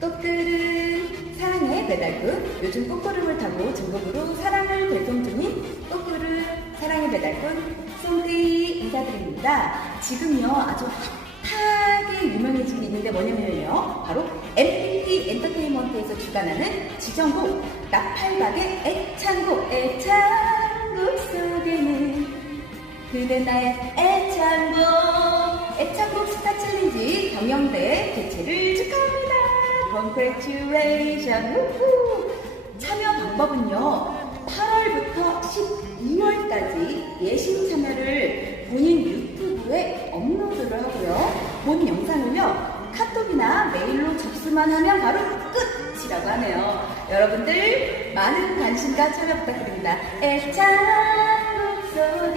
꽃들은 사랑의 배달꾼 요즘 꽃걸음을 타고 전국으로 사랑을 배송 중인 꽃들은 사랑의 배달꾼 송디 인사드립니다. 지금요 아주 핫하게 유명해지고 있는데 뭐냐면요 바로 MPT 엔터테인먼트에서 주관하는 지정곡 나팔박의 애창곡 애창곡 속에는 그대 나의 애창곡 애창곡 스타 챌린지 경영대 개최를 축하합니다. Congratulations. 우후. 참여 방법은요. 8월부터 12월까지 예심 참여를 본인 유튜브에 업로드를 하고요. 본 영상을요. 카톡이나 메일로 접수만 하면 바로 끝이라고 하네요. 여러분들 많은 관심과 참여 부탁드립니다. 애창곡 속에